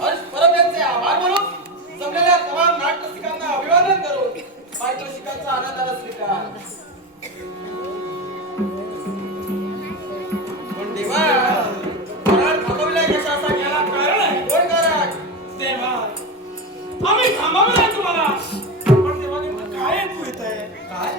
हर्ष परब यांचे आभार मानून जमलेल्या तमाम नाटरसिकांना अभिवादन करून पारितोषिकांचा आनंदाने स्वीकार. पण देवा वराड थांबवल्या यशाचा गेला कारण आहे. कोण कारण? देवा आम्ही थांबवलंय तुम्हाला, पण देवा नेमकं काय ऐकू येत आहे? काय?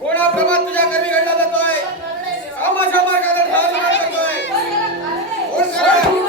कोणा प्रमाण तुझ्या कर्मी घडला जातोय? कामाच्या मार्गाने ढाल करतोय. कोण कारण?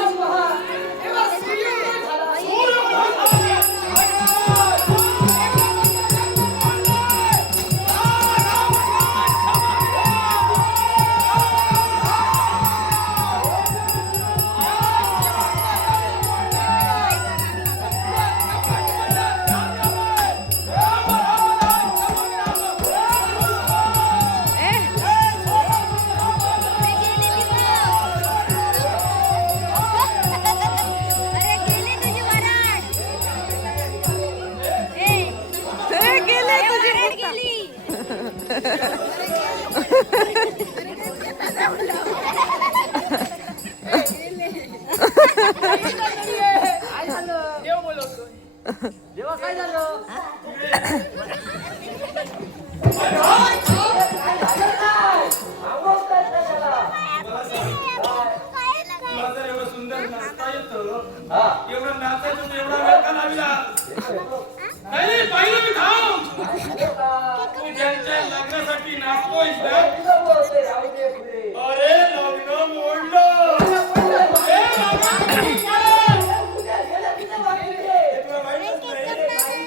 देवा काय झालं? तुला जर एवढं सुंदर नाचता येतं, एवढं नाचायचं एवढा वेळ का लावला? नाही पाहिलं मी थांब. तू ज्यांच्या लग्नासाठी नाचतोयस ना, अरे लग्न मोडलं. तुला माहितच नाही.